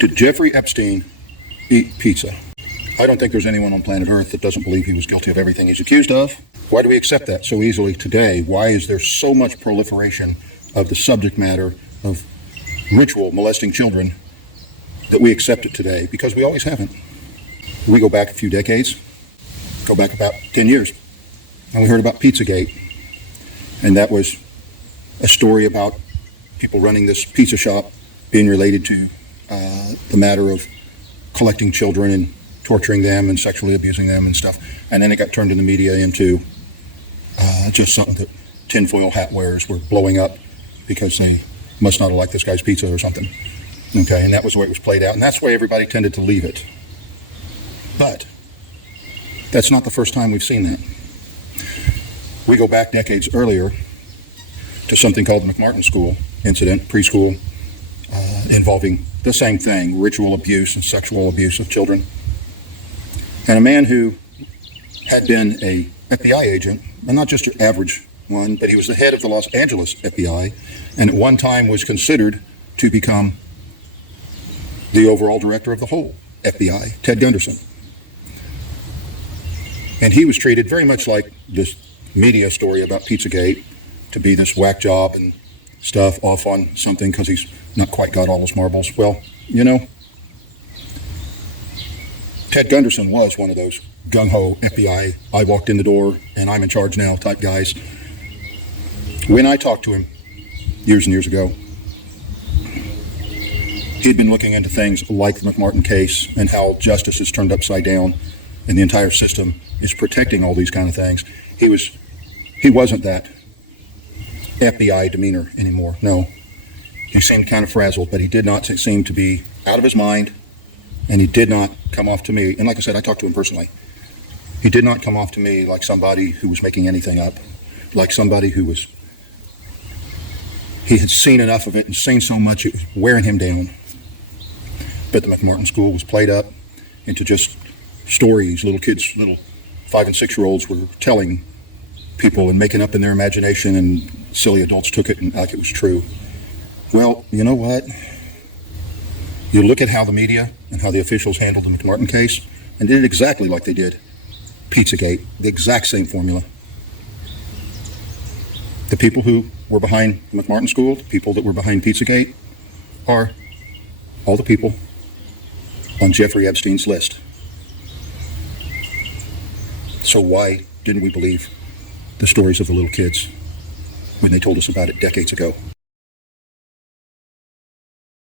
Did Jeffrey Epstein eat pizza? I don't think there's anyone on planet Earth that doesn't believe he was guilty of everything he's accused of. Why do we accept that so easily today? Why is there so much proliferation of the subject matter of ritual molesting children that we accept it today? Because we always haven't. We go back a few decades, go back about 10 years, and we heard about Pizzagate. And that was a story about people running this pizza shop being related to the matter of collecting children and torturing them and sexually abusing them and stuff. And then it got turned in the media into just something that tinfoil hat wearers were blowing up because they must not have liked this guy's pizza or something. Okay, and that was the way it was played out. And that's why everybody tended to leave it. But that's not the first time we've seen that. We go back decades earlier to something called the McMartin School incident, preschool, involving the same thing, ritual abuse and sexual abuse of children. And a man who had been a FBI agent, and not just your average one, but he was the head of the Los Angeles FBI, and at one time was considered to become the overall director of the whole FBI, Ted Gunderson. And he was treated very much like this media story about Pizzagate, to be this whack job and stuff off on something because he's not quite got all his marbles. Well, you know, Ted Gunderson was one of those gung-ho FBI, I walked in the door and I'm in charge now type guys. When I talked to him years and years ago, he'd been looking into things like the McMartin case and how justice is turned upside down and the entire system is protecting all these kind of things. He wasn't that FBI demeanor anymore. No, he seemed kind of frazzled, but he did not seem to be out of his mind, and he did not come off to me. And like I said, I talked to him personally. He did not come off to me like somebody who was making anything up, like somebody who was, he had seen enough of it and seen so much it was wearing him down. But the McMartin School was played up into just stories little kids, little 5 and 6 year olds were telling people and making up in their imagination, and silly adults took it and like it was true. Well, you know what? You look at how the media and how the officials handled the McMartin case and did it exactly like they did Pizzagate, the exact same formula. The people who were behind the McMartin School, the people that were behind Pizzagate, are all the people on Jeffrey Epstein's list. So why didn't we believe the stories of the little kids when they told us about it decades ago?